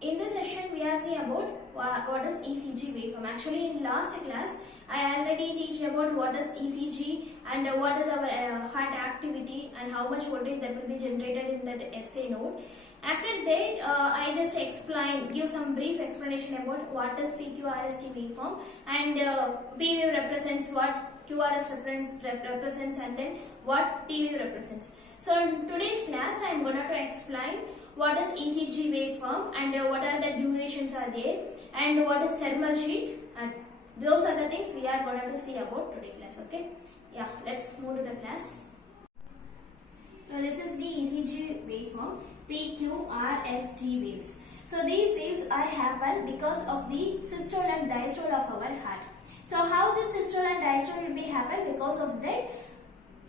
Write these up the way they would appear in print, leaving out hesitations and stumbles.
In this session, we are seeing about what is ECG waveform. Actually, in last class, I already teach about what is ECG and what is our heart activity and how much voltage that will be generated in that essay note. After that, I just give some brief explanation about what is PQRST waveform and P wave represents what QRS represents and then what T wave represents. So in today's class, I am going to explain what is ECG waveform and what are the durations are there and what is thermal sheet, and those are the things we are going to see about today class. Okay, yeah, let's move to the class. Now this is the ECG waveform, PQRST waves. So these waves are happen because of the systole and diastole of our heart. So how this systole and diastole will be happen? Because of that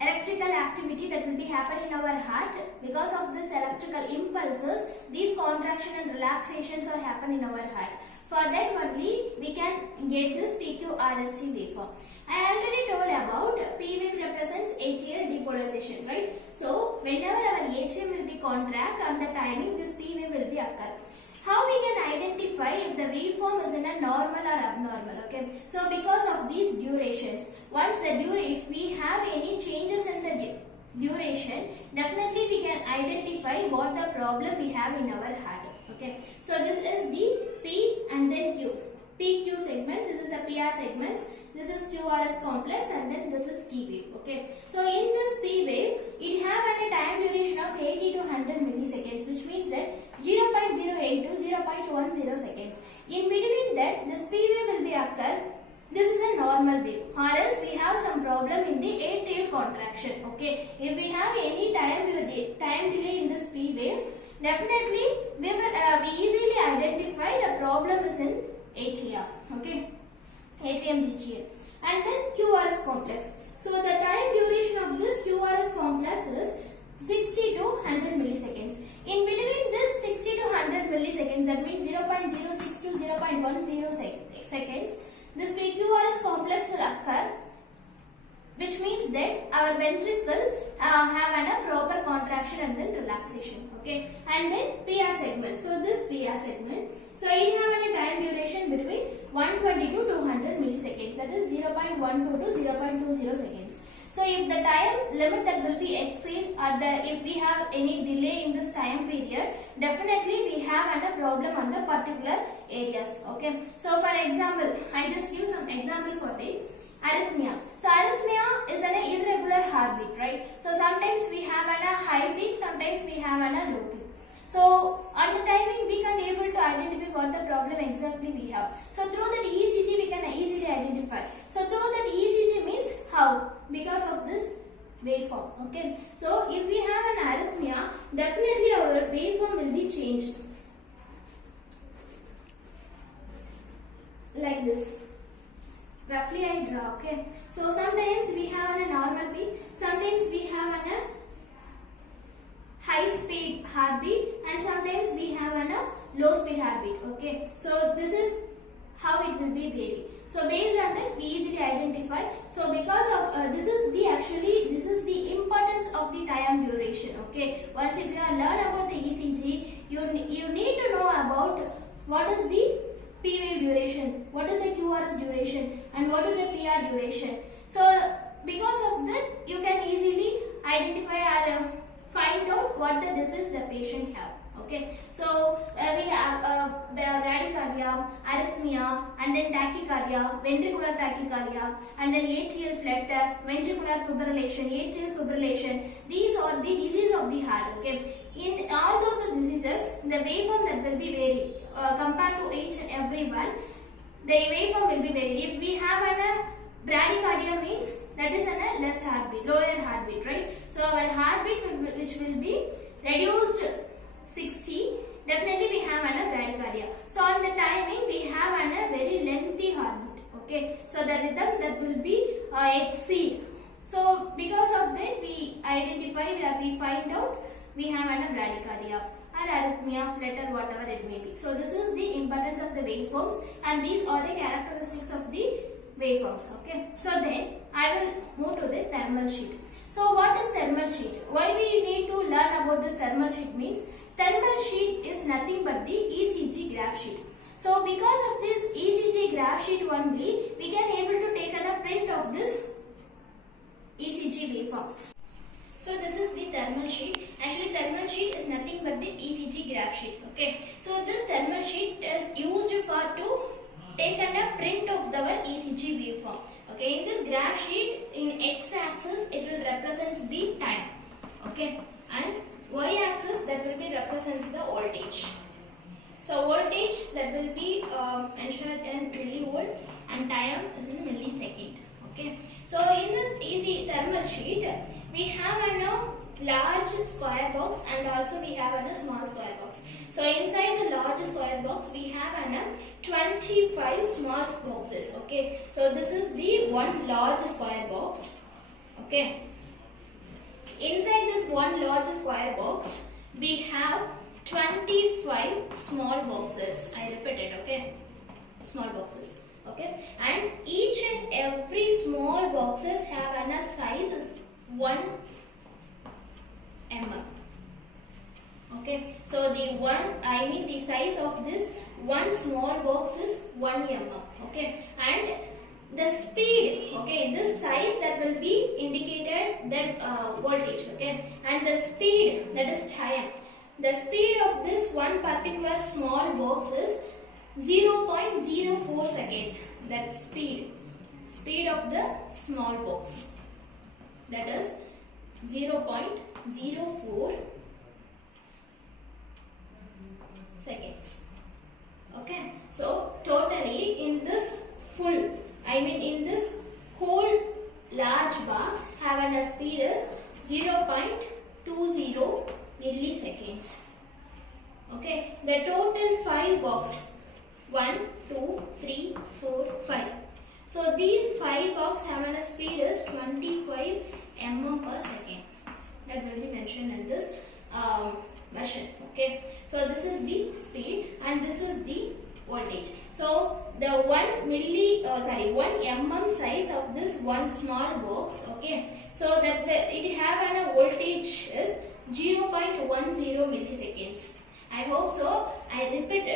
electrical activity that will be happening in our heart. Because of this electrical impulses, these contraction and relaxations are happen in our heart. For that only we can get this PQRST waveform. I already told about P wave represents atrial depolarization, right? So whenever our atrium will be contract on the timing, this P wave will be occur. How we can identify if the waveform is in a normal or abnormal? Okay, so because of these durations, if we have any changes in the duration, definitely we can identify what the problem we have in our heart. Okay, so this is the P and then Q. PQ segment, this is the PR segments, this is QRS complex and then this is T wave. Okay, so in this P wave, it have a time duration of 80 to 100 milliseconds, which means that 0.08 to 0.10 seconds. In between that, this P wave will be occur. This is a normal wave, or else we have some problem in the atrial contraction. Okay, if we have any time delay in this P wave, definitely we easily identify the problem is in atria. Okay, atrium region. And then QRS complex. So the time duration of this QRS complex is 60 to 100 milliseconds. In between this 60 to 100 milliseconds, that means 0.06 to 0.10 seconds, this PQRS complex will occur, which means that our ventricle have a proper contraction and then relaxation. Okay, and then PR segment. So this PR segment, so it have a time duration between 120 to 200 milliseconds, that is 0.12 to 0.20 seconds. So if the time limit that will be exceed if we have any delay in this time period, definitely we have a problem on the particular areas. Okay, so for example, I just give some example for the arrhythmia. So arrhythmia is an irregular heartbeat, right? So sometimes we have a high peak, sometimes we have a low peak. So on the timing we can able to identify what the problem exactly we have. So through that ECG we can easily identify. So through that ECG means how? Because of this waveform. Okay. So if we have an arrhythmia, definitely our waveform will be changed. Like this. Roughly I draw. Okay. So sometimes we have a normal peak, sometimes we have a high speed heartbeat and sometimes we have a low speed heartbeat. Okay, so this is how it will be vary. So based on that we easily identify. So because of this is the importance of the time duration. Okay, once if you learn about the ECG, you need to know about what is the P wave duration, what is the QRS duration and what is the PR duration. So because of that you can easily identify or find out what the disease the patient have. Okay, so we have bradycardia, arrhythmia and then tachycardia, ventricular tachycardia and then atrial flutter, ventricular fibrillation, atrial fibrillation. These are the disease of the heart. Okay, in all those diseases the waveform that will be varied compared to each and every one. The waveform will be varied. If we have a bradycardia means that is a less heartbeat, lower heartbeat, right? So our heartbeat which will be reduced 60, definitely we have a bradycardia. So on the timing we have a very lengthy heartbeat. Okay, so the rhythm that will be exceed. So because of that we identify we find out we have a bradycardia or arrhythmia, flutter, whatever it may be. So this is the importance of the waveforms and these are the characteristics of the waveforms. Okay, so then I will move to the thermal sheet. So what is thermal sheet? Why we need to learn about this thermal sheet means thermal sheet is nothing but the ECG graph sheet. So because of this ECG graph sheet only, we can able to take a print of this ECG waveform. So this is the thermal sheet. Actually thermal sheet is nothing but the ECG graph sheet. Okay. So this thermal sheet is used for to take a print of our ECG waveform. Okay. In this graph sheet, in x-axis it will represents the time. Okay. And y-axis that will be represents the voltage. So voltage that will be mentioned in millivolt and time is in millisecond. Okay. So in this easy thermal sheet, we have a large square box and also we have a small square box. So inside the large square box, we have 25 small boxes. Okay. So this is the one large square box. Okay. Inside this one large square box, we have 25 small boxes. I repeat it. Okay. Small boxes. Okay, and each and every small boxes have a size is 1 mm. Okay, so the size of this one small box is 1 mm. Okay, and the speed, okay, this size that will be indicated the voltage. Okay, and the speed, that is time. The speed of this one particular small box is 0.04 seconds. That speed of the small box, that is 0.04 seconds. Okay, so totally in this in this whole large box have a speed is 0.20 milliseconds. Okay, the total 5 box, 1, 2, 3, 4, 5. So these 5 box have a speed is 25 mm per second. That will be mentioned in this machine. Okay. So this is the speed and this is the voltage. So the 1 mm size of this one small box. Okay. So that it have a voltage is 0.10 milliseconds. I hope so. I repeat,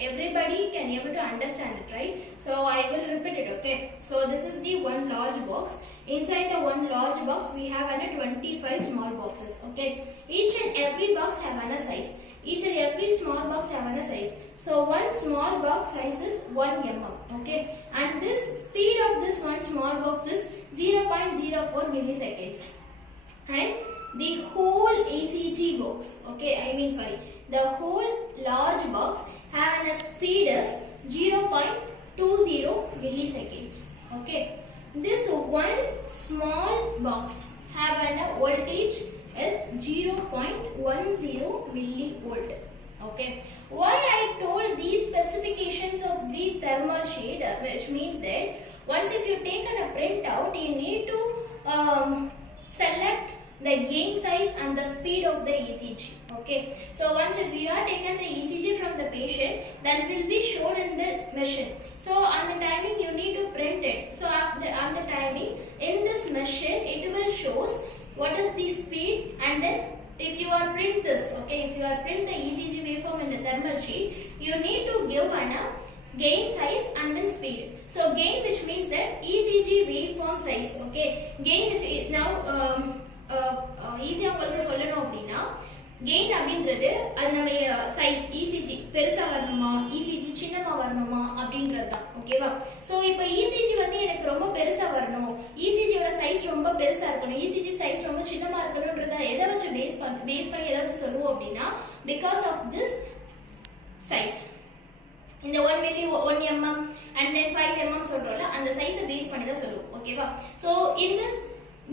everybody can able to understand it, right? So I will repeat it. Okay. So this is the one large box. Inside the one large box, we have 25 small boxes. Okay. Each and every box have a size. Each and every small box have a size. So one small box size is 1 mm. Okay. And this speed of this one small box is 0.04 milliseconds. And the whole ECG box, okay, the whole large box have a speed is 0.20 milliseconds. Okay, this one small box have a voltage is 0.10 millivolt. Okay, why I told these specifications of the thermal sheet, which means that once if you take a printout, you need to select the gain size and the speed of the ECG. Okay, so once if you are taken the ECG from the patient, that will be shown in the machine. So on the timing you need to print it. So after on the timing in this machine, it will shows what is the speed, and then if you are print this, okay, if you are print the ECG waveform in the thermal sheet, you need to give a gain size and then speed. So gain, which means that ECG waveform size. Okay, gain which now easy உங்களுக்கு சொல்லணும் அப்படினா gain அப்படின்றது அது நம்ம size ECG பெருசா வரணுமா ECG சின்னமா வரணுமா அப்படின்றதுதான். ஓகேவா? சோ இப்போ ECG வந்து எனக்கு ரொம்ப பெருசா வரணும், ECG யோட சைஸ் ரொம்ப பெருசா இருக்கணும், ECG சைஸ் ரொம்ப சின்னமா இருக்கணும்ன்றத எதை வச்சு பேஸ் பண்ணி எதை வச்சு சொல்லுவோம் அப்படினா because of this size. இந்த 1 mm and then 5 mm சொல்றோம்ல, அந்த சைஸை பேஸ் பண்ணி தான் சொல்லுவோம். ஓகேவா? So in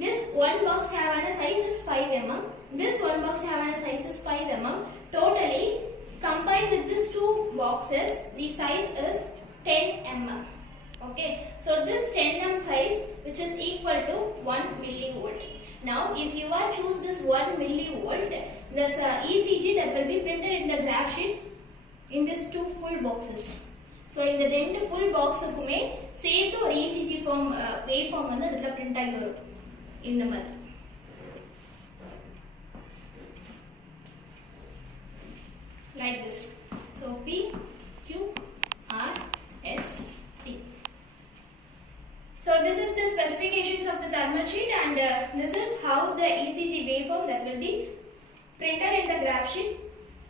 this one box have a size is 5 mm. This one box have a size is 5 mm. Totally combined with these two boxes, the size is 10 mm. Okay. So this 10 mm size, which is equal to 1 millivolt. Now, if you are choose this 1 millivolt, this ECG that will be printed in the graph sheet in these two full boxes. So in the ரெண்டு full box குமே சேர்த்து ஒரு ECG form waveform வந்து அதுல print ஆகி வரும் இந்த மாதிரி. So this is the specifications of the thermal sheet, and this is how the ECG waveform that will be printed in the graph sheet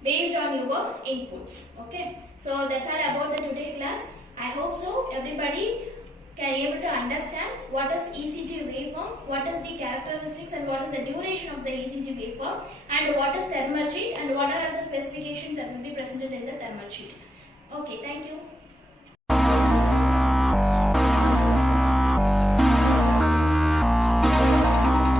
based on your inputs. Okay, so that's all about the today class. I hope so everybody can able to understand what is ECG waveform, what is the characteristics and what is the duration of the ECG waveform, and what is thermal sheet and what are the specifications that will be presented in the thermal sheet. Okay, thank you.